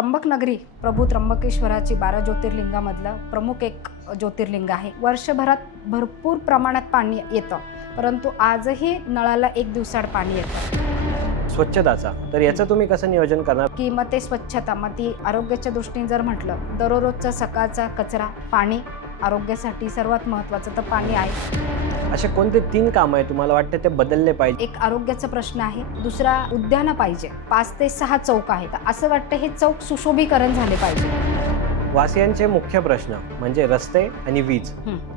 त्र्यंबकनगरी प्रभू त्र्यंबकेश्वराची 12 ज्योतिर्लिंगामधलं प्रमुख एक ज्योतिर्लिंग आहे। वर्षभरात भरपूर प्रमाणात पाणी येतं, परंतु आजही नळाला 1 दिवसाआड पाणी येतं। स्वच्छताचा तर याचं तुम्ही कसं नियोजन करणार? की मग ते स्वच्छता, मग ती आरोग्याच्या दृष्टीने जर म्हटलं, दररोजचा सकाळचा कचरा, पाणी आरोग्यासाठी सर्वात महत्त्वाचं तर पाणी आहे। असे कोणते 3 काम आहे तुम्हाला वाटते ते बदलले पाहिजे? एक आरोग्याचा प्रश्न आहे, दुसरा उद्यानं पाहिजे, 5 ते 6 चौक आहे, तर असं वाटतं हे चौक सुशोभीकरण झाले पाहिजे। वासियांचे मुख्य प्रश्न म्हणजे रस्ते आणि वीज,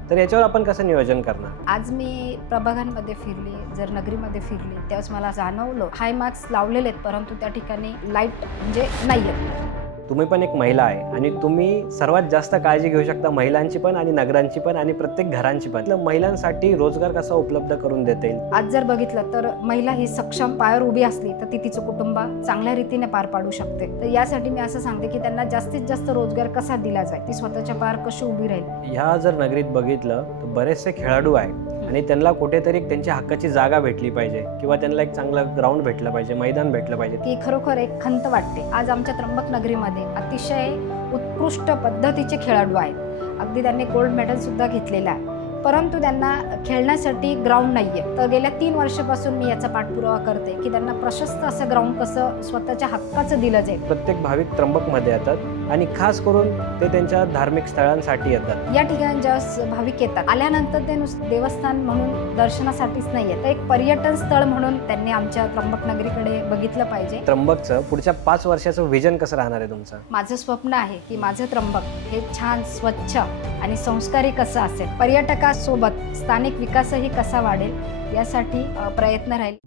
तर याच्यावर आपण कसं नियोजन करणार? आज मी प्रभागांमध्ये फिरली, जर नगरीमध्ये फिरली, त्यावेळेस मला जाणवलं हाय मार्क्स लावलेले आहेत, परंतु त्या ठिकाणी लाईट म्हणजे नाही आहे। तुम्ही पण एक महिला आहे आणि तुम्ही सर्वात जास्त काळजी घेऊ शकता महिलांची पण आणि नगरांची पण आणि प्रत्येक घरांची पण। महिलांसाठी रोजगार कसा उपलब्ध करून देता येईल? आज जर बघितलं तर महिला ही सक्षम पायावर उभी असली तर ती तिचं कुटुंब चांगल्या रीतीने पार पाडू शकते। तर यासाठी मी असं सांगते की त्यांना जास्तीत जास्त रोजगार कसा दिला जाईल, ती स्वतःच्या पायावर कशी उभी राहील। ह्या जर नगरीत बघितलं तर बरेचसे खेळाडू आहेत आणि त्यांना कुठेतरी त्यांच्या हक्काची जागा भेटली पाहिजे किंवा त्यांना एक चांगलं ग्राउंड भेटलं पाहिजे, मैदान भेटलं पाहिजे। की खरोखर एक खंत वाटते। आज आमच्या त्र्यंबकनगरीमध्ये अतिशय उत्कृष्ट पद्धतीचे खेळाडू आहेत, अगदी त्यांनी गोल्ड मेडल सुद्धा घेतलेलं आहे, परंतु त्यांना खेळण्यासाठी ग्राउंड नाही आहे। तर गेल्या 3 वर्षापासून मी याचा पाठपुरावा करते की त्यांना प्रशस्त असं ग्राउंड कसं स्वतःच्या हक्काचं दिलं जाईल। प्रत्येक भाविक त्र्यंबकमध्ये येतात आणि खास करून ते त्यांच्या धार्मिक स्थळांसाठी येतात। या ठिकाणी ज्या भाविक येतात, आल्यानंतर ते नुसतं देवस्थान म्हणून दर्शनासाठीच नाही येत, तर एक पर्यटन स्थळ म्हणून त्यांनी आमच्या त्र्यंबकनगरीकडे बघितलं पाहिजे। त्र्यंबकचं पुढच्या 5 वर्षाचं विजन कसं राहणार आहे तुमचं? माझं स्वप्न आहे की माझं त्र्यंबक हे छान, स्वच्छ आणि संस्कारी कसं असेल, पर्यटकासोबत स्थानिक विकासही कसा वाढेल यासाठी प्रयत्न राहील।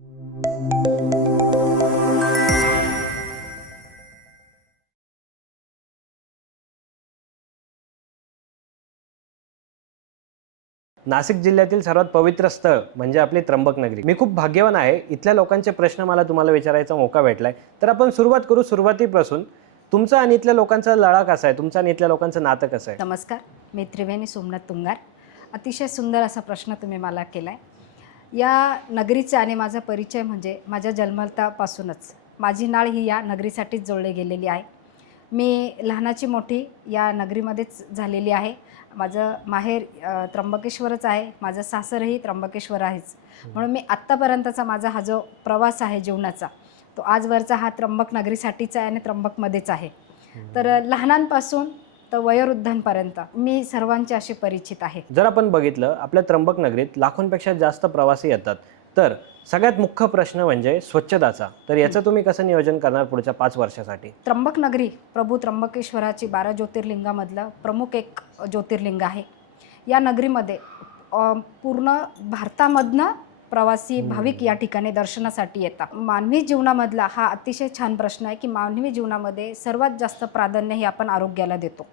नाशिक जिल्ह्यातील सर्वात पवित्र स्थळ म्हणजे आपली त्र्यंबकनगरी। मी खूप भाग्यवान आहे, इथल्या लोकांचे प्रश्न मला तुम्हाला विचारायचा मौका भेटलाय। तर आपण सुरुवात करू सुरुवातीपासून। तुमचा आणि इथल्या लोकांचा लढा कसा आहे, तुमचा आणि इथल्या लोकांचं नातं कसं आहे? नमस्कार, मी त्रिवेणी सोमनाथ तुंगार। अतिशय सुंदर असा प्रश्न तुम्ही मला केलाय। या नगरीचा आणि माझा परिचय म्हणजे माझ्या जन्मतापासूनच माझी नाळ ही या नगरीसाठीच जोडली गेलेली आहे। मी लहानाची मोठी या नगरीमध्येच झालेली आहे। माझं माहेर त्र्यंबकेश्वरच आहे, माझं सासरही त्र्यंबकेश्वर आहेच, म्हणून मी आत्तापर्यंतचा माझा हा जो प्रवास आहे जीवनाचा, तो आजवरचा हा त्र्यंबकनगरीसाठीच आहे आणि त्र्यंबकमध्येच आहे। तर लहानांपासून तर वयोवृद्धांपर्यंत मी सर्वांचे असे परिचित आहे। जर आपण बघितलं आपल्या त्र्यंबकनगरीत लाखोंपेक्षा जास्त प्रवासी येतात, तर सगळ्यात मुख्य प्रश्न म्हणजे स्वच्छताचा, तर याचं तुम्ही कसं नियोजन करणार पुढच्या 5 वर्षासाठी? त्र्यंबकनगरी प्रभू त्र्यंबकेश्वराची 12 ज्योतिर्लिंगामधलं प्रमुख एक ज्योतिर्लिंग आहे। या नगरीमध्ये पूर्ण भारतामधनं प्रवासी भाविक या ठिकाणी दर्शनासाठी येतात। मानवी जीवनामधला हा अतिशय छान प्रश्न आहे की मानवी जीवनामध्ये सर्वात जास्त प्राधान्य हे आपण आरोग्याला देतो।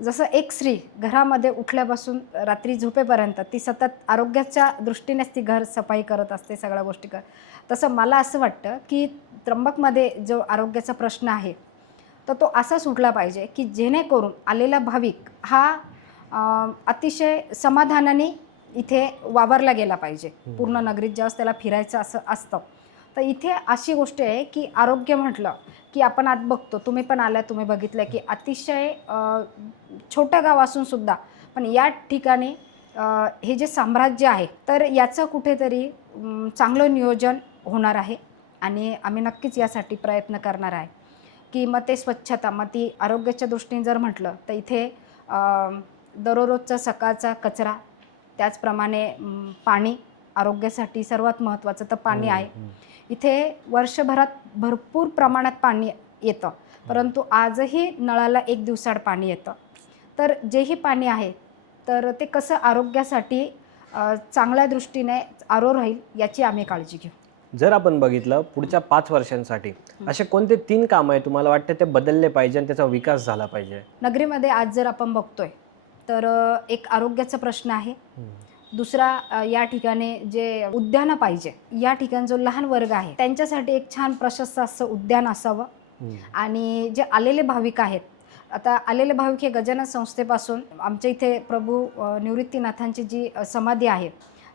जसं एक स्त्री घरामध्ये उठल्यापासून रात्री झोपेपर्यंत ती सतत आरोग्याच्या दृष्टीनेच ती घर सफाई करत असते, सगळ्या गोष्टी तसं मला असं वाटतं की त्र्यंबकमध्ये जो आरोग्याचा प्रश्न आहे तर तो असा सुटला पाहिजे की जेणेकरून आलेला भाविक हा अतिशय समाधानाने इथे वावरला गेला पाहिजे। पूर्ण नगरीत ज्यावेळेस त्याला फिरायचं असं असतं, तर इथे अशी गोष्ट आहे की आरोग्य म्हटलं की आपण आज बघतो, तुम्ही पण आला, तुम्ही बघितलं की अतिशय छोटं गाव असून सुद्धा पण या ठिकाणी हे जे साम्राज्य आहे तर याचं कुठेतरी चांगलं नियोजन होणार आहे आणि आम्ही नक्कीच यासाठी प्रयत्न करणार आहे की मग ते स्वच्छता, मग ती आरोग्याच्या दृष्टीने जर म्हटलं तर इथे दररोजचा सकाळचा कचरा, त्याचप्रमाणे पाणी आरोग्यासाठी सर्वात महत्त्वाचं तर पाणी आहे। इथे वर्षभरात भरपूर प्रमाणात पाणी येतं, परंतु आजही नळाला 1 दिवसाआड पाणी येतं। तर जेही पाणी आहे तर ते कसं आरोग्यासाठी चांगल्या दृष्टीने आरो राहील याची आम्ही काळजी घेऊ। जर आपण बघितलं पुढच्या 5 वर्षांसाठी असे कोणते 3 काम आहे तुम्हाला वाटते ते बदलले पाहिजे आणि त्याचा विकास झाला पाहिजे? नगरीमध्ये आज जर आपण बघतोय तर एक आरोग्याचा प्रश्न आहे, दुसरा या ठिकाणी जे उद्यानं पाहिजे, या ठिकाणी जो लहान वर्ग आहे त्यांच्यासाठी एक छान प्रशस्त असं उद्यान असावं। आणि जे आलेले भाविक आहेत, आता आलेले भाविक हे गजानन संस्थेपासून आमच्या इथे प्रभू निवृत्तीनाथांची जी समाधी आहे,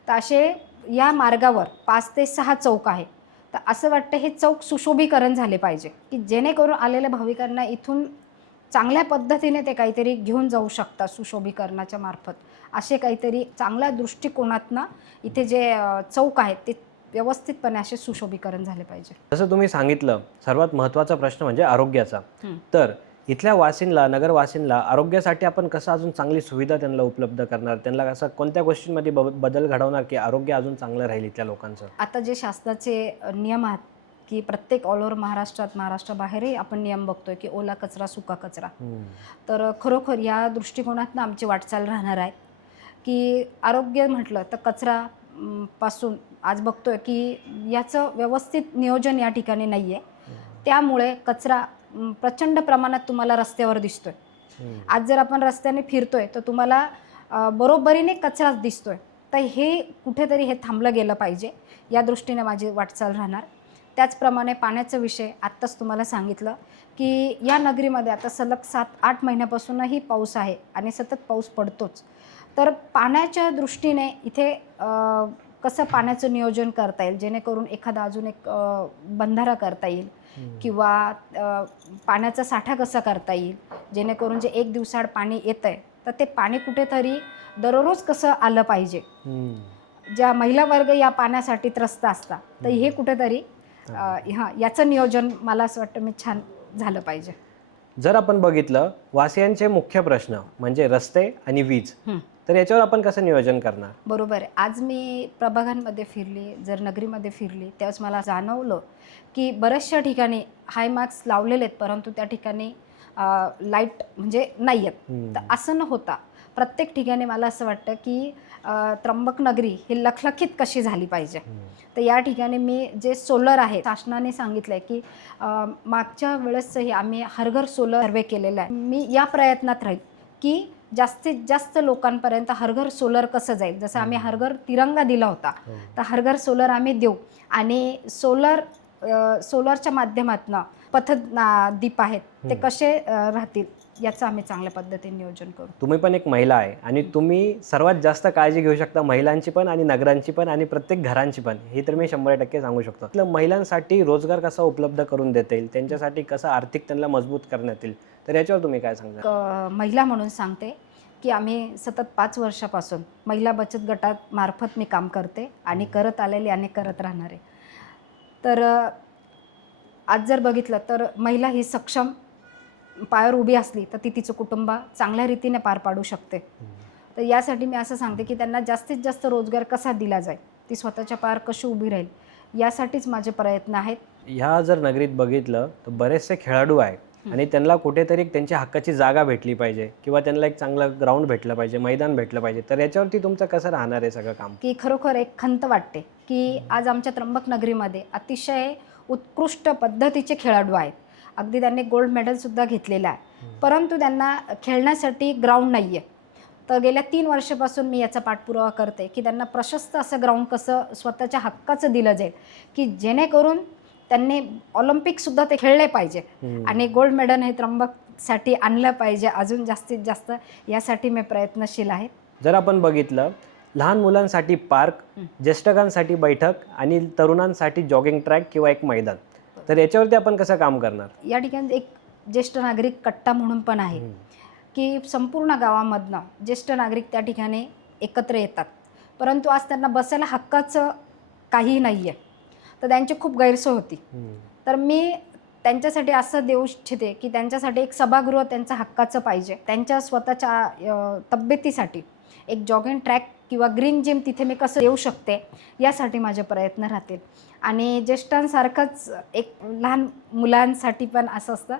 तर असे या मार्गावर 5 ते 6 चौक आहे, तर असं वाटतं हे चौक सुशोभीकरण झाले पाहिजे, की जेणेकरून आलेल्या भाविकांना इथून चांगल्या पद्धतीने ते काहीतरी घेऊन जाऊ शकतात सुशोभीकरणाच्या मार्फत. असे काहीतरी चांगल्या दृष्टिकोनातनं इथे जे चौक आहेत ते व्यवस्थितपणे असे सुशोभीकरण झाले पाहिजे. जसं तुम्ही सांगितलं, सर्वात महत्त्वाचा प्रश्न म्हणजे आरोग्याचा. हं. तर इथल्या वासींना, नगरवासींना आरोग्यासाठी आपण कसं अजून चांगली सुविधा त्यांना उपलब्ध करणार, त्यांना कसं कोणत्या गोष्टींमध्ये बदल घडवणार की आरोग्य अजून चांगलं राहील इथल्या लोकांचं? आता जे शासनाचे नियम आहेत की प्रत्येक ऑल ओव्हर महाराष्ट्राबाहेरही आपण नियम बघतोय की ओला कचरा, सुका कचरा. तर खरोखर या दृष्टिकोनातनं आमची वाटचाल राहणार आहे की आरोग्य म्हटलं तर कचरा पासून आज बघतोय की याचं व्यवस्थित नियोजन या ठिकाणी नाही आहे. त्यामुळे कचरा प्रचंड प्रमाणात तुम्हाला रस्त्यावर दिसतोय. आज जर आपण रस्त्याने फिरतोय तर तुम्हाला बरोबरीने कचराच दिसतोय. तर हे कुठेतरी हे थांबलं गेलं पाहिजे, या दृष्टीने माझी वाटचाल राहणार. त्याचप्रमाणे पाण्याचा विषय आत्ताच तुम्हाला सांगितलं की या नगरीमध्ये आता सलग 7-8 महिन्यापासूनही पाऊस आहे आणि सतत पाऊस पडतोच. तर पाण्याच्या दृष्टीने इथे कसं पाण्याचं नियोजन करता येईल जेणेकरून एखादा अजून एक बंधारा करता येईल किंवा पाण्याचा साठा कसा करता येईल जेणेकरून जे एक दिवसाआड पाणी येतं आहे तर ते पाणी कुठेतरी दररोज कसं आलं पाहिजे. ज्या महिला वर्ग या पाण्यासाठी त्रस्त असतात तर हे कुठेतरी याचं नियोजन मला असं वाटतं मी छान झालं पाहिजे. जर आपण बघितलं वासियांचे मुख्य प्रश्न म्हणजे रस्ते आणि वीज, तर याच्यावर आपण कसं नियोजन करणार? बरोबर आहे. आज मी प्रभागांमध्ये फिरली, जर नगरीमध्ये फिरली त्यावेळेस मला जाणवलं की बऱ्याचशा ठिकाणी हाय मार्क्स लावलेले आहेत परंतु त्या ठिकाणी लाईट म्हणजे नाही आहेत. तर असं न होता प्रत्येक ठिकाणी मला असं वाटतं की त्र्यंबक नगरी ही लखलखीत कशी झाली पाहिजे. तर या ठिकाणी मी जे सोलर आहे शासनाने सांगितलं आहे की मागच्या वेळेसही आम्ही हर घर सोलर सर्वे केलेला आहे. मी या प्रयत्नात राहील की जास्तीत जास्त लोकांपर्यंत हर घर सोलर कसं जाईल. जसं आम्ही हर घर तिरंगा दिला होता तर हर घर सोलर आम्ही देऊ आणि सोलरच्या माध्यमातून पथदीप आहेत ते कसे राहतील याचं आम्ही चांगल्या पद्धतीने नियोजन करू. तुम्ही पण एक महिला आहे आणि तुम्ही सर्वात जास्त काळजी घेऊ शकता महिलांची पण आणि नगरांची पण आणि प्रत्येक घरांची पण, हे तर मी 100% सांगू शकतो. महिलांसाठी रोजगार कसा उपलब्ध करून देता येईल, त्यांच्यासाठी कसं आर्थिक त्यांना मजबूत करण्यात येईल, तर याच्यावर तुम्ही काय सांगता? महिला म्हणून सांगते की आम्ही सतत 5 वर्षापासून महिला बचत गटात मार्फत मी काम करते आणि करत आलेले आणि करत राहणारे. तर आज जर बघितलं तर महिला ही सक्षम पायावर उभी असली तर ती तिचं कुटुंब चांगल्या रीतीने पार पाडू शकते. तर यासाठी मी असं सांगते की त्यांना जास्तीत जास्त रोजगार कसा दिला जाईल, ती स्वतःच्या पायावर कशी उभी राहील यासाठीच माझे प्रयत्न आहेत. ह्या जर नगरीत बघितलं तर बरेचसे खेळाडू आहेत आणि त्यांना कुठेतरी त्यांच्या हक्काची जागा भेटली पाहिजे किंवा त्यांना एक चांगलं ग्राउंड भेटलं पाहिजे, मैदान भेटलं पाहिजे. तर याच्यावरती तुमचं कसं राहणार आहे सगळं काम? की खरोखर एक खंत वाटते की आज आमच्या त्र्यंबक नगरीमध्ये अतिशय उत्कृष्ट पद्धतीचे खेळाडू आहेत. अगदी त्यांनी गोल्ड मेडलसुद्धा घेतलेलं आहे परंतु त्यांना खेळण्यासाठी ग्राउंड नाही आहे. तर गेल्या 3 वर्षापासून मी याचा पाठपुरावा करते की त्यांना प्रशस्त असं ग्राउंड कसं स्वतःच्या हक्काचं दिलं जाईल की जेणेकरून त्यांनी ऑलिम्पिकसुद्धा ते खेळले पाहिजे आणि गोल्ड मेडल हे त्र्यंबकसाठी आणलं पाहिजे अजून जास्तीत जास्त. यासाठी मी प्रयत्नशील आहे. जर आपण बघितलं लहान मुलांसाठी पार्क, ज्येष्ठकांसाठी बैठक आणि तरुणांसाठी जॉगिंग ट्रॅक किंवा एक मैदान, तर याच्यावरती आपण कसं काम करणार? या ठिकाणी एक ज्येष्ठ नागरिक कट्टा म्हणून पण आहे की संपूर्ण गावामधनं ज्येष्ठ नागरिक त्या ठिकाणी एकत्र येतात परंतु आज त्यांना बसायला हक्काचं काहीही नाही आहे. तर त्यांची खूप गैरसोय होती. तर मी त्यांच्यासाठी असं देऊ इच्छिते की त्यांच्यासाठी एक सभागृह त्यांचं हक्काचं पाहिजे. त्यांच्या स्वतःच्या तब्येतीसाठी एक जॉगिंग ट्रॅक किंवा ग्रीन जिम तिथे मी कसं येऊ शकते यासाठी माझे प्रयत्न राहतील. आणि ज्येष्ठांसारखंच एक लहान मुलांसाठी पण असं असतं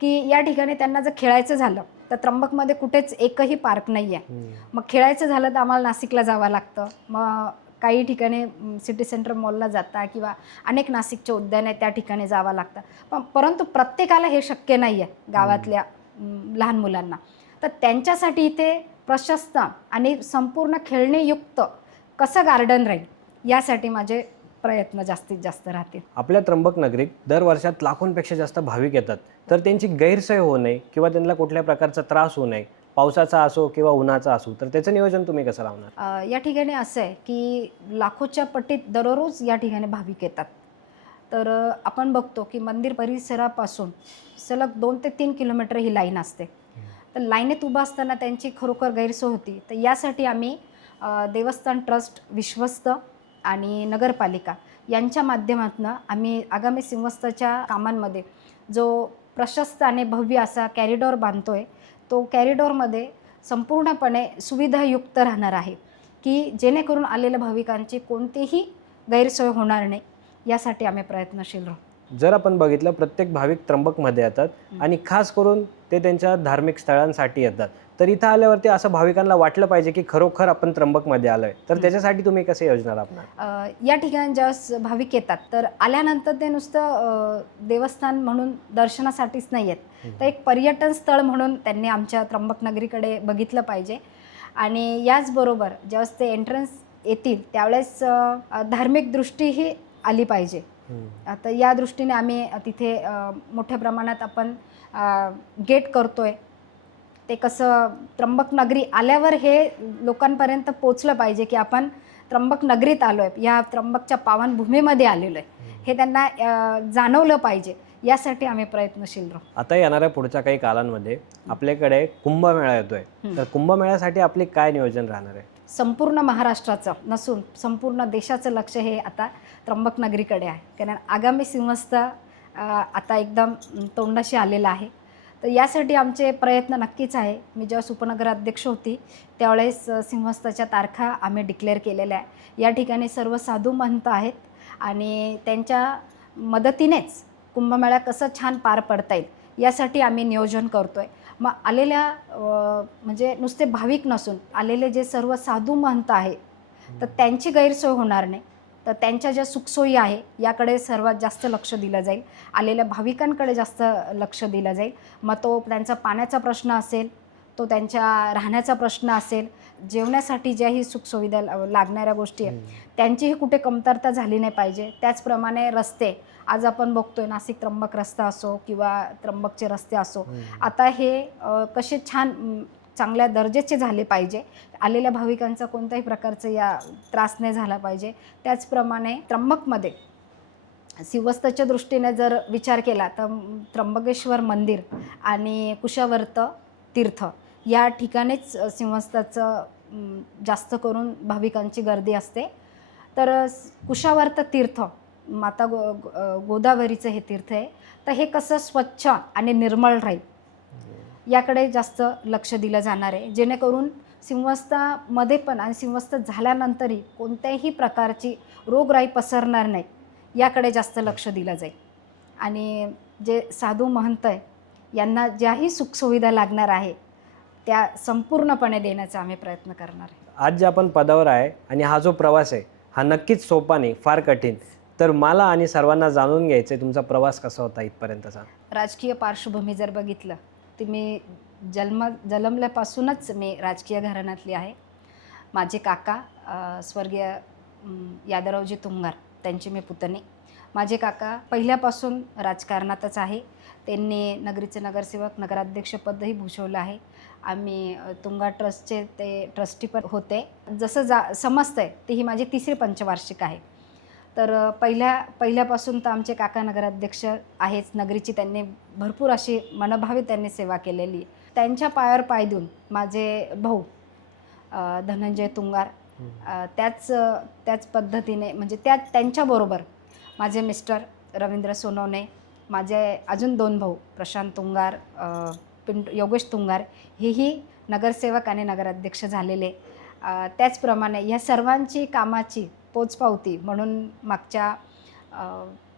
की या ठिकाणी त्यांना जर खेळायचं झालं तर त्र्यंबकमध्ये कुठेच एकही पार्क नाही आहे. मग खेळायचं झालं तर आम्हाला नाशिकला जावं लागतं. मग काही ठिकाणी सिटी सेंटर मॉलला जाता किंवा अनेक नाशिकचे उद्यान आहेत त्या ठिकाणी जावं लागतं. परंतु प्रत्येकाला हे शक्य नाही आहे गावातल्या लहान मुलांना. तर त्यांच्यासाठी इथे प्रशस्त आणि संपूर्ण खेळणेयुक्त कसं गार्डन राहील यासाठी माझे प्रयत्न जास्तीत जास्त राहतील. आपल्या त्र्यंबक नगरीत दर वर्षात लाखोंपेक्षा जास्त भाविक येतात. तर त्यांची गैरसोय होऊ नये किंवा त्यांना कुठल्या प्रकारचा त्रास होऊ नये, पावसाचा असो किंवा उन्हाचा असो, तर त्याचं नियोजन तुम्ही कसं लावणार? या ठिकाणी असं आहे की लाखोच्या पटीत दररोज या ठिकाणी भाविक येतात तर आपण बघतो की मंदिर परिसरापासून सलग 2 ते 3 किलोमीटर ही लाईन असते. तर लाईनीत उभं असताना त्यांची खरोखर गैरसोय होती. तर यासाठी आम्ही देवस्थान ट्रस्ट, विश्वस्त आणि नगरपालिका यांच्या माध्यमातून आम्ही आगामी सिंहस्थाच्या कामांमध्ये जो प्रशस्त आणि भव्य असा कॅरिडॉर बांधतोय, तो कॅरिडॉरमध्ये संपूर्णपणे सुविधायुक्त राहणार आहे, की जेणेकरून आलेल्या भाविकांची कोणतीही गैरसोय होणार नाही, यासाठी आम्ही प्रयत्नशील राहू. जर आपण बघितलं, प्रत्येक भाविक त्र्यंबकमध्ये येतात आणि खास करून ते त्यांच्या धार्मिक स्थळांसाठी येतात. तर इथं आल्यावरती असं भाविकांना वाटलं पाहिजे की खरोखर आपण त्र्यंबकमध्ये आलोय. तर त्याच्यासाठी तुम्ही कसे योजना राबणार? या ठिकाणी ज्यावेळेस भाविक येतात तर आल्यानंतर ते नुसतं देवस्थान म्हणून दर्शनासाठीच नाही येत, तर एक पर्यटन स्थळ म्हणून त्यांनी आमच्या त्र्यंबक नगरीकडे बघितलं पाहिजे. आणि याचबरोबर ज्यावेळेस ते एंट्रन्स येतील त्यावेळेस धार्मिक दृष्टीही आली पाहिजे. आता या दृष्टीने आम्ही तिथे मोठ्या प्रमाणात आपण गेट करतोय. ते कसं त्र्यंबक नगरी आल्यावर हे लोकांपर्यंत पोचलं पाहिजे की आपण त्र्यंबक नगरीत आलो आहे, या त्र्यंबकच्या पावनभूमीमध्ये आलेलो आहे, हे त्यांना जाणवलं पाहिजे. यासाठी आम्ही प्रयत्नशील राहू. आता येणाऱ्या पुढच्या काही कालांमध्ये आपल्याकडे कुंभमेळा येतोय, तर कुंभमेळ्यासाठी आपले काय नियोजन राहणार आहे? संपूर्ण महाराष्ट्राचं नसून संपूर्ण देशाचं लक्ष हे आता त्र्यंबक नगरीकडे आहे. कारण आगामी सिंहस्थ आता एकदम तोंडाशी आलेला आहे. तर यासाठी आमचे प्रयत्न नक्कीच आहे. मी जेव्हा उपनगराध्यक्ष होती त्यावेळेस सिंहस्थाच्या तारखा आम्ही डिक्लेअर केलेल्या आहे. या ठिकाणी सर्व साधू महंत आहेत आणि त्यांच्या मदतीनेच कुंभमेळा कसं छान पार पडता येईल यासाठी आम्ही नियोजन करतो आहे. मग आलेल्या म्हणजे नुसते भाविक नसून आलेले जे सर्व साधू महंत आहे तर त्यांची गैरसोय होणार नाही. तर त्यांच्या ज्या सुखसोयी आहे याकडे सर्वात जास्त लक्ष दिलं जाईल. आलेल्या भाविकांकडे जास्त लक्ष दिलं जाईल. मग तो त्यांचा पाण्याचा प्रश्न असेल, तो त्यांच्या राहण्याचा प्रश्न असेल, जेवण्यासाठी ज्याही सुखसुविधा लागणाऱ्या गोष्टी आहेत त्यांचीही कुठे कमतरता झाली नाही पाहिजे. त्याचप्रमाणे रस्ते, आज आपण बघतोय नाशिक त्र्यंबक रस्ता असो किंवा त्र्यंबकचे रस्ते असो, आता हे कसे छान चांगल्या दर्जाचे झाले पाहिजे. आलेल्या भाविकांचा कोणत्याही प्रकारचा या त्रास नाही झाला पाहिजे. त्याचप्रमाणे त्र्यंबकमध्ये सिंहस्थाच्या दृष्टीने जर विचार केला तर त्र्यंबकेश्वर मंदिर आणि कुशावर्त तीर्थ या ठिकाणीच सिंहस्थाचं जास्त करून भाविकांची गर्दी असते. तर कुशावर्त तीर्थ माता गोदावरीचं हे तीर्थ आहे. तर हे कसं स्वच्छ आणि निर्मळ राहील याकडे जास्त लक्ष दिलं जाणार आहे, जेणेकरून सिंहस्थामध्ये पण आणि सिंहस्थ झाल्यानंतरही कोणत्याही प्रकारची रोगराई पसरणार नाही याकडे जास्त लक्ष दिलं जाईल. आणि जे साधू महंत आहे यांना ज्याही सुखसुविधा लागणार आहे त्या संपूर्णपणे देण्याचा आम्ही प्रयत्न करणार आहे. आज जे आपण पदावर आहे आणि हा जो प्रवास आहे हा नक्कीच सोपा नाही, फार कठीण. तर मला आणि सर्वांना जाणून घ्यायचं आहे तुमचा प्रवास कसा होता इथपर्यंतचा. राजकीय पार्श्वभूमी जर बघितलं तर मी जन्मल्यापासूनच मी राजकीय घराण्यातली आहे. माझे काका स्वर्गीय यादवरावजी तुंगार त्यांची मी पुतणी. माझे काका पहिल्यापासून राजकारणातच आहे. त्यांनी नगरीचे नगरसेवक, नगराध्यक्षपदही भूषवलं आहे. आम्ही तुंगार ट्रस्टचे ते ट्रस्टी पण होते. जसं समजतं आहे ती ही माझी 3री पंचवार्षिक आहे. तर पहिल्यापासून तर आमचे काका नगराध्यक्ष आहेच. नगरीची त्यांनी भरपूर अशी मनभावी त्यांनी सेवा केलेली. त्यांच्या पायावर पाय देऊन माझे भाऊ धनंजय तुंगार त्याच पद्धतीने म्हणजे त्यांच्याबरोबर माझे मिस्टर रवींद्र सोनवणे, माझे अजून 2 भाऊ प्रशांत तुंगार, योगेश तुंगार हेही नगरसेवक आणि नगराध्यक्ष झालेले. त्याचप्रमाणे ह्या सर्वांची कामाची पोचपावती म्हणून मागच्या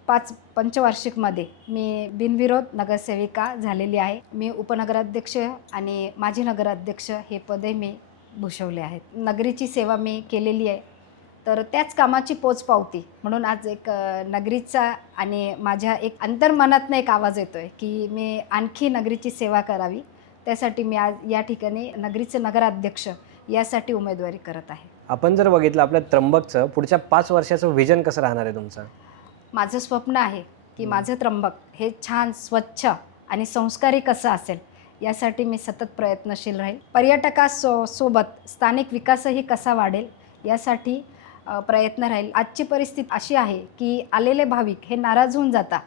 5 पंचवार्षिकमध्ये मी बिनविरोध नगरसेविका झालेली आहे. मी उपनगराध्यक्ष आणि माजी नगराध्यक्ष हे पदे मी भूषवले आहेत. नगरीची सेवा मी केलेली आहे. तर त्याच कामाची पोचपावती म्हणून आज एक नगरीचा आणि माझ्या एक अंतर्मनातनं एक आवाज येतो आहे की मी आणखी नगरीची सेवा करावी. त्यासाठी मी आज या ठिकाणी नगरीचे नगराध्यक्ष यासाठी उमेदवारी करत आहे. आपण जर बघितलं आपल्या त्र्यंबकचं पुढच्या 5 वर्षाचं व्हिजन कसं राहणार आहे तुमचं? माझं स्वप्न आहे की माझं त्र्यंबक हे छान, स्वच्छ आणि संस्कारी कसं असेल यासाठी मी सतत प्रयत्नशील राहील. पर्यटकासोबत स्थानिक विकासही कसा वाढेल यासाठी प्रयत्न राहील. आजची परिस्थिती अशी आहे की आलेले भाविक हे नाराज होऊन जातात,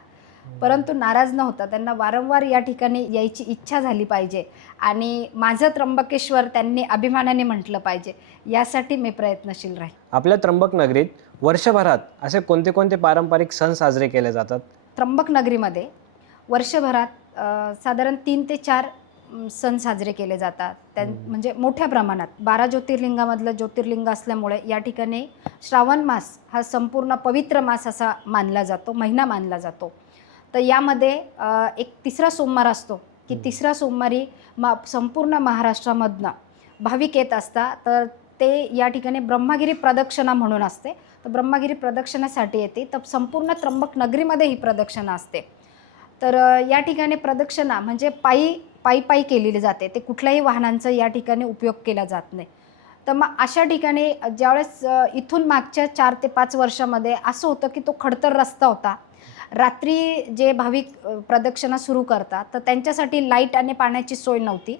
परंतु नाराज न होता त्यांना वारंवार या ठिकाणी यायची इच्छा झाली पाहिजे आणि माझं त्र्यंबकेश्वर त्यांनी अभिमानाने म्हटलं पाहिजे, यासाठी मी प्रयत्नशील राहील. आपल्या त्र्यंबक नगरीत वर्षभरात असे कोणते कोणते पारंपरिक सण साजरे केले जातात? त्र्यंबक नगरीमध्ये वर्षभरात साधारण 3 ते 4 सण साजरे केले जातात. म्हणजे मोठ्या प्रमाणात 12 ज्योतिर्लिंगामधलं ज्योतिर्लिंग असल्यामुळे या ठिकाणी श्रावण मास हा संपूर्ण पवित्र मास असा मानला जातो, महिना मानला जातो. तर यामध्ये एक तिसरा सोमवार असतो की तिसऱ्या सोमवारी संपूर्ण महाराष्ट्रामधनं भाविक येत असतात. तर ते या ठिकाणी ब्रह्मगिरी प्रदक्षिणा म्हणून असते. तर ब्रह्मगिरी प्रदक्षिणेसाठी येते. तर संपूर्ण त्र्यंबक नगरीमध्ये ही प्रदक्षिणा असते. तर या ठिकाणी प्रदक्षिणा म्हणजे पायी केलेली जाते. ते कुठल्याही वाहनांचा या ठिकाणी उपयोग केला जात नाही. तर मग अशा ठिकाणी ज्यावेळेस इथून मागच्या 4 ते 5 वर्षामध्ये असं होतं की तो खडतर रस्ता होता. रात्री जे भाविक प्रदक्षिणा सुरू करतात तर त्यांच्यासाठी लाईट आणि पाण्याची सोय नव्हती.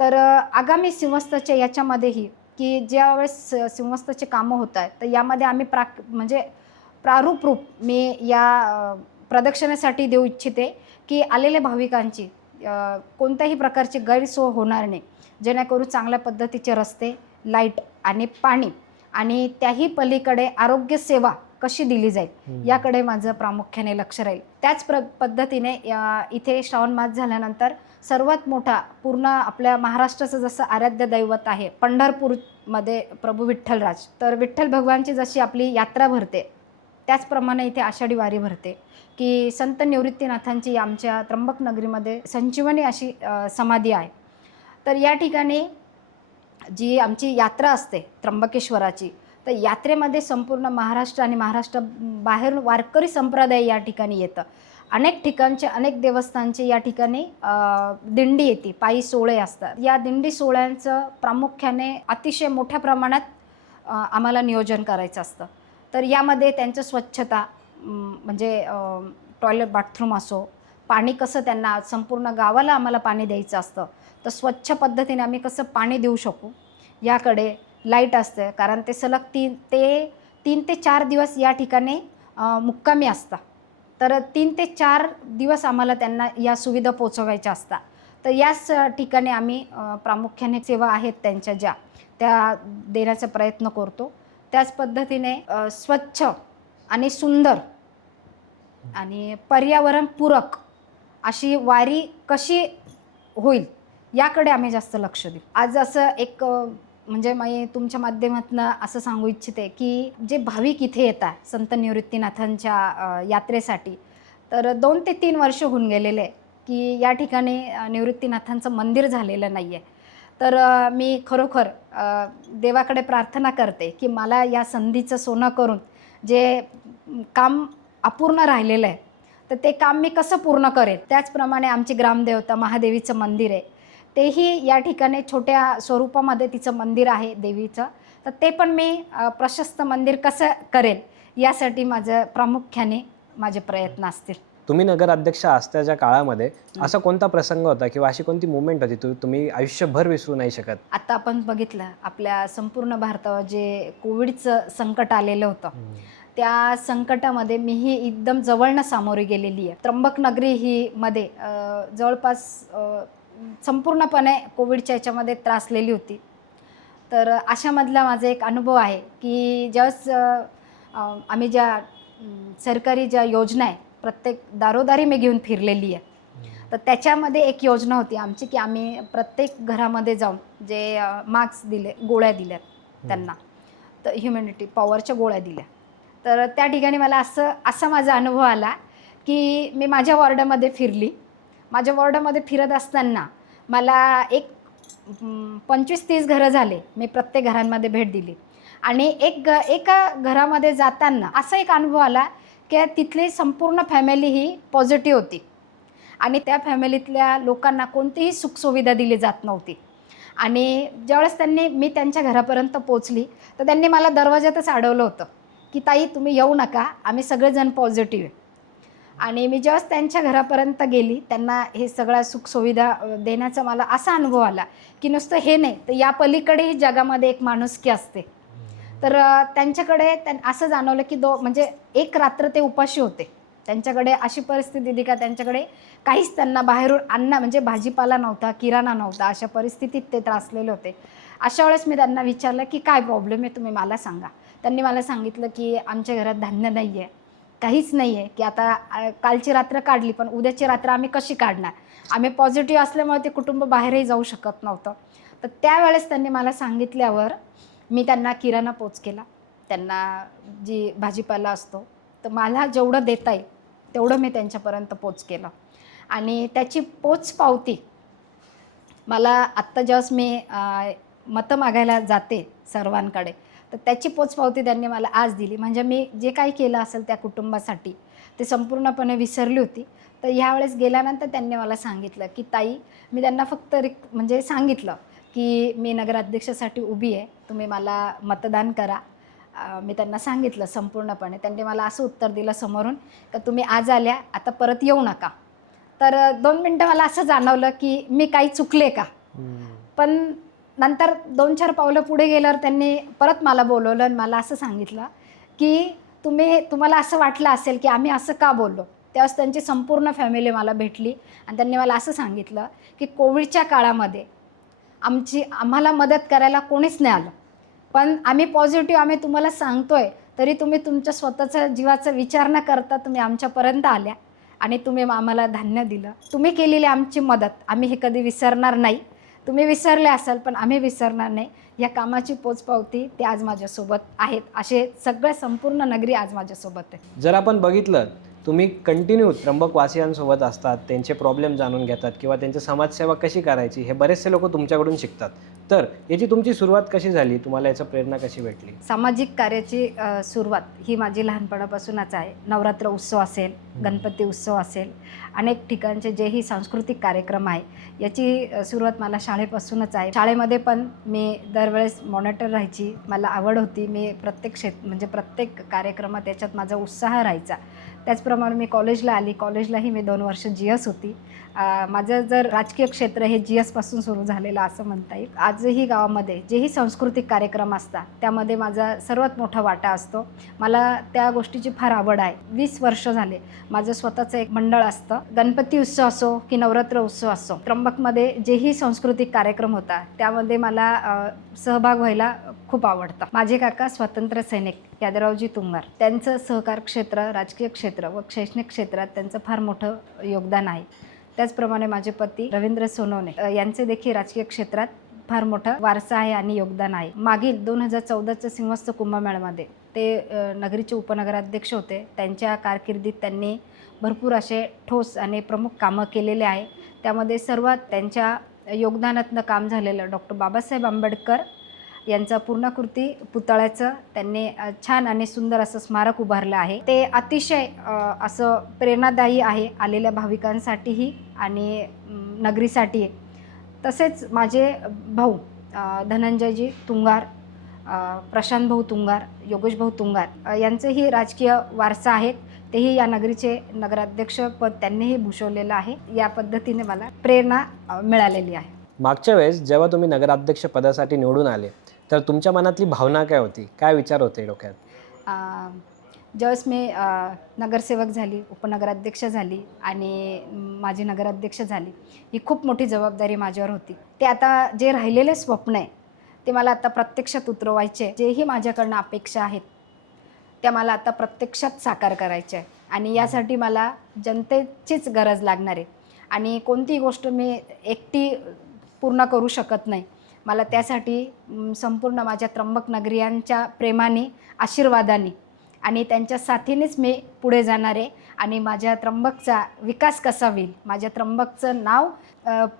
तर आगामी सिंहस्थच्या याच्यामध्येही की ज्यावेळेस सिंहस्थचे कामं होत आहेत तर यामध्ये आम्ही म्हणजे प्रारूप मी या प्रदक्षिणेसाठी देऊ इच्छिते की आलेल्या भाविकांची कोणत्याही प्रकारची गैरसोय होणार नाही, जेणेकरून चांगल्या पद्धतीचे रस्ते, लाईट आणि पाणी आणि त्याही पलीकडे आरोग्य सेवा कशी दिली जाईल याकडे माझं प्रामुख्याने लक्ष राहील. त्याच पद्धतीने इथे श्रावण मास झाल्यानंतर सर्वात मोठा पूर्ण आपल्या महाराष्ट्राचं जसं आराध्य दैवत आहे पंढरपूरमध्ये प्रभू विठ्ठलराज, तर विठ्ठल भगवानची जशी आपली यात्रा भरते त्याचप्रमाणे इथे आषाढी वारी भरते की संत निवृत्तीनाथांची आमच्या त्र्यंबक नगरीमध्ये संजीवनी अशी समाधी आहे. तर या ठिकाणी जी आमची यात्रा असते त्र्यंबकेश्वराची, तर यात्रेमध्ये संपूर्ण महाराष्ट्र आणि महाराष्ट्र बाहेरून वारकरी संप्रदाय या ठिकाणी येतं. अनेक ठिकाणचे अनेक देवस्थानचे या ठिकाणी दिंडी येते, पायी सोहळे असतात. या दिंडी सोहळ्यांचं प्रामुख्याने अतिशय मोठ्या प्रमाणात आम्हाला नियोजन करायचं असतं. तर यामध्ये त्यांचं स्वच्छता म्हणजे टॉयलेट बाथरूम असो, पाणी कसं त्यांना संपूर्ण गावाला आम्हाला पाणी द्यायचं असतं, तर स्वच्छ पद्धतीने आम्ही कसं पाणी देऊ शकू याकडे लाईट असते. कारण ते सलग 3 ते 4 दिवस या ठिकाणी मुक्कामी असतात. तर 3 ते 4 दिवस आम्हाला त्यांना या सुविधा पोचवायच्या असतात. तर याच ठिकाणी आम्ही प्रामुख्याने सेवा आहेत त्यांच्या त्या देण्याचा प्रयत्न करतो. त्याच पद्धतीने स्वच्छ आणि सुंदर आणि पर्यावरणपूरक अशी वारी कशी होईल याकडे आम्ही जास्त लक्ष देऊ. आज असं एक म्हणजे मी तुमच्या माध्यमातून असं सांगू इच्छिते की जे भाविक इथे येतात संत निवृत्तीनाथांच्या यात्रेसाठी, तर 2 ते 3 वर्ष होऊन गेलेले की या ठिकाणी निवृत्तीनाथांचं मंदिर झालेलं नाही आहे. तर मी खरोखर देवाकडे प्रार्थना करते की मला या संधीचं सोनं करून जे काम अपूर्ण राहिलेलं आहे तर ते काम मी कसं पूर्ण करेन. त्याचप्रमाणे आमची ग्रामदेवता महादेवीचं मंदिर आहे, तेही या ठिकाणी छोट्या स्वरूपामध्ये तिचं मंदिर आहे देवीचं, तर ते पण मी प्रशस्त मंदिर कसं करेल यासाठी माझं प्रामुख्याने माझे प्रयत्न असतील. तुम्ही नगराध्यक्ष असल्याच्या काळामध्ये असा कोणता प्रसंग होता किंवा अशी कोणती मुवमेंट होती तुम्ही आयुष्यभर विसरू नाही शकत? आता आपण बघितलं आपल्या संपूर्ण भारतावर जे कोविडचं संकट आलेलं होतं, त्या संकटामध्ये मीही एकदम जवळनं सामोरी गेलेली आहे. त्र्यंबक नगरी ही मध्ये जवळपास संपूर्णपणे कोविडच्या याच्यामध्ये त्रासलेली होती. तर अशामधला माझा एक अनुभव आहे की ज्यावेळेस आम्ही ज्या सरकारी ज्या योजना आहे प्रत्येक दारोदारी मी घेऊन फिरलेली आहे. तर त्याच्यामध्ये एक योजना होती आमची की आम्ही प्रत्येक घरामध्ये जाऊन जे मास्क दिले, गोळ्या दिल्यात त्यांना, तर ह्युमॅनिटी पॉवरच्या गोळ्या दिल्या. तर त्या ठिकाणी मला असा माझा अनुभव आला की मी माझ्या वॉर्डामध्ये फिरली. माझ्या वॉर्डामध्ये फिरत असताना मला एक 25-30 घरं झाले, मी प्रत्येक घरांमध्ये भेट दिली आणि एका घरामध्ये जाताना असा एक अनुभव आला की तिथली संपूर्ण फॅमिली ही पॉझिटिव्ह होती आणि त्या फॅमिलीतल्या लोकांना कोणतीही सुखसुविधा दिली जात नव्हती. आणि ज्यावेळेस मी त्यांच्या घरापर्यंत पोचली तर त्यांनी मला दरवाजातच अडवलं होतं की ताई तुम्ही येऊ नका, आम्ही सगळेजण पॉझिटिव्ह आहे. आणि मी ज्यावेळेस त्यांच्या घरापर्यंत गेली त्यांना हे सगळ्या सुखसुविधा देण्याचा मला असा अनुभव आला की नुसतं हे नाही तर या पलीकडेही जगामध्ये एक माणुसकी असते. तर त्यांच्याकडे असं जाणवलं की म्हणजे एक रात्र ते उपाशी होते. त्यांच्याकडे अशी परिस्थिती होती का त्यांच्याकडे काहीच त्यांना बाहेरून म्हणजे भाजीपाला नव्हता, किराणा नव्हता, अशा परिस्थितीत ते त्रासलेले होते. अशा वेळेस मी त्यांना विचारलं की काय प्रॉब्लेम आहे, तुम्ही मला सांगा. त्यांनी मला सांगितलं की आमच्या घरात धान्य नाही आहे, काहीच नाही आहे, की आता कालची रात्र काढली पण उद्याची रात्र आम्ही कशी काढणार. आम्ही पॉझिटिव्ह असल्यामुळे ते कुटुंब बाहेरही जाऊ शकत नव्हतं. तर त्यावेळेस त्यांनी मला सांगितल्यावर मी त्यांना किराणा पोच केला. त्यांना जी भाजीपाला असतो तर मला जेवढं देता येईल तेवढं मी त्यांच्यापर्यंत पोच केलं. आणि त्याची पोचपावती मला आत्ता ज्यावेळेस मी मतं मागायला जाते सर्वांकडे, तर त्याची पोचपावती त्यांनी मला आज दिली. म्हणजे मी जे काही केलं असेल त्या कुटुंबासाठी ते संपूर्णपणे विसरली होती. तर ह्यावेळेस गेल्यानंतर त्यांनी मला सांगितलं की ताई, मी त्यांना फक्त म्हणजे सांगितलं की मी नगराध्यक्षासाठी उभी आहे, तुम्ही मला मतदान करा. मी त्यांना सांगितलं संपूर्णपणे. त्यांनी मला असं उत्तर दिलं समोरून का तुम्ही आज आल्या, आता परत येऊ नका. तर 2 मिनटं मला असं जाणवलं की मी काही चुकले का. पण नंतर 2-4 पावलं पुढे गेल्यावर त्यांनी परत मला बोलवलं आणि मला असं सांगितलं की तुम्हाला असं वाटलं असेल की आम्ही असं का बोललो. त्यावेळेस त्यांची संपूर्ण फॅमिली मला भेटली आणि त्यांनी मला असं सांगितलं की कोविडच्या काळामध्ये आम्हाला मदत करायला कोणीच नाही आलं, पण आम्ही पॉझिटिव्ह आम्ही तुम्हाला सांगतोय तरी तुम्ही तुमच्या स्वतःच्या जीवाचा विचार न करता तुम्ही आमच्यापर्यंत आल्या आणि तुम्ही आम्हाला धान्य दिलं. तुम्ही केलेली आमची मदत आम्ही हे कधी विसरणार नाही. तुम्ही विसरले असाल पण आम्ही विसरणार नाही. या कामाची पोचपावती ते आज माझ्यासोबत आहेत. असे सगळं संपूर्ण नगरी आज माझ्यासोबत आहे. जर आपण बघितलं, तुम्ही कंटिन्यू त्र्यंबकवासियांसोबत असतात, त्यांचे प्रॉब्लेम जाणून घेतात किंवा त्यांची समाजसेवा कशी करायची हे बरेचसे लोक तुमच्याकडून शिकतात. तर याची तुमची सुरुवात कशी झाली, तुम्हाला याचं प्रेरणा कशी भेटली? सामाजिक कार्याची सुरुवात ही माझी लहानपणापासूनच आहे. नवरात्र उत्सव असेल, गणपती उत्सव असेल, अनेक ठिकाणचे जेही सांस्कृतिक कार्यक्रम आहे याची सुरुवात मला शाळेपासूनच आहे. शाळेमध्ये पण मी दरवेळेस मॉनिटर राहायची, मला आवड होती. मी म्हणजे प्रत्येक कार्यक्रमात याच्यात माझा उत्साह राहायचा. त्याचप्रमाणे मी कॉलेजला आली. कॉलेजलाही मी 2 वर्ष GS होती. माझं जर राजकीय क्षेत्र हे GSपासून सुरू झालेलं असं म्हणता येईल. आजही गावामध्ये जेही सांस्कृतिक कार्यक्रम असतात त्यामध्ये माझा सर्वात मोठा वाटा असतो. मला त्या गोष्टीची फार आवड आहे. 20 वर्ष झाले माझं स्वतःचं एक मंडळ असतं. गणपती उत्सव असो की नवरात्र उत्सव असो, त्र्यंबकमध्ये जेही सांस्कृतिक कार्यक्रम होता त्यामध्ये मला सहभाग व्हायला खूप आवडतं. माझे काका स्वातंत्र्य सैनिक यादवरावजी तुंगार, त्यांचं सहकार क्षेत्र, राजकीय क्षेत्र व शैक्षणिक क्षेत्रात त्यांचं फार मोठं योगदान आहे. त्याचप्रमाणे माझे पती रवींद्र सोनवणे यांचे देखील राजकीय क्षेत्रात फार मोठा वारसा आहे आणि योगदान आहे. मागील 2014च्या सिंहस्थ कुंभमेळ्यामध्ये ते नगरीचे उपनगराध्यक्ष होते. त्यांच्या कारकिर्दीत त्यांनी भरपूर असे ठोस आणि प्रमुख कामं केलेले आहे. त्यामध्ये सर्वात त्यांच्या योगदानातनं काम झालेलं डॉक्टर बाबासाहेब आंबेडकर यांचा पूर्णाकृती पुतळ्याचं त्यांनी छान आणि सुंदर असं स्मारक उभारलं आहे. ते अतिशय असं प्रेरणादायी आहे आलेल्या भाविकांसाठीही आणि नगरीसाठी. तसेच माझे भाऊ धनंजयजी तुंगार, प्रशांत भाऊ तुंगार, योगेश भाऊ तुंगार यांचेही राजकीय वारसा आहेत. तेही या नगरीचे नगराध्यक्षपद त्यांनीही भूषवलेलं आहे. या पद्धतीने मला प्रेरणा मिळालेली आहे. मागच्या वेळेस जेव्हा तुम्ही नगराध्यक्ष पदासाठी निवडून आले तर तुमच्या मनातली भावना काय होती, काय विचार होते डोक्यात? ज्यावेळेस मी नगरसेवक झाली, उपनगराध्यक्ष झाली आणि माझी नगराध्यक्ष झाली, ही खूप मोठी जबाबदारी माझ्यावर होती. ते आता जे राहिलेले स्वप्न आहे ते मला आता प्रत्यक्षात उतरवायचे. जेही माझ्याकडनं अपेक्षा आहेत त्या मला आता प्रत्यक्षात साकार करायच्या आहे आणि यासाठी मला जनतेचीच गरज लागणार आहे. आणि कोणतीही गोष्ट मी एकटी पूर्ण करू शकत नाही. मला त्यासाठी संपूर्ण माझ्या त्र्यंबक नगरियांच्या प्रेमाने, आशीर्वादाने आणि त्यांच्या साथीनेच मी पुढे जाणार आहे. आणि माझ्या त्र्यंबकचा विकास कसा होईल, माझ्या त्र्यंबकचं नाव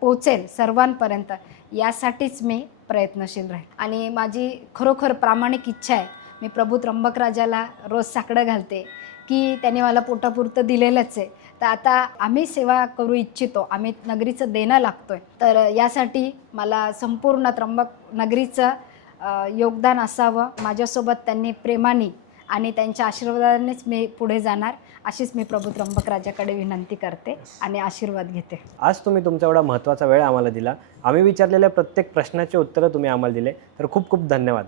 पोहोचेल सर्वांपर्यंत, यासाठीच मी प्रयत्नशील राहील. आणि माझी खरोखर प्रामाणिक इच्छा आहे, मी प्रभू त्र्यंबकराजाला रोज साकडं घालते की त्याने मला पोटापुरतं दिलेलंच आहे. तर आता आम्ही सेवा करू इच्छितो, आम्ही नगरीचं देणं लागतोय. तर यासाठी मला संपूर्ण त्र्यंबक नगरीचं योगदान असावं. माझ्यासोबत त्यांनी प्रेमाने आणि त्यांच्या आशीर्वादानेच मी पुढे जाणार, अशीच मी प्रभू त्र्यंबकराजाकडे विनंती करते आणि आशीर्वाद घेते. आज तुम्ही तुमचा एवढा महत्त्वाचा वेळ आम्हाला दिला. आम्ही विचारलेल्या प्रत्येक प्रश्नाचे उत्तरं तुम्ही आम्हाला दिले, तर खूप खूप धन्यवाद.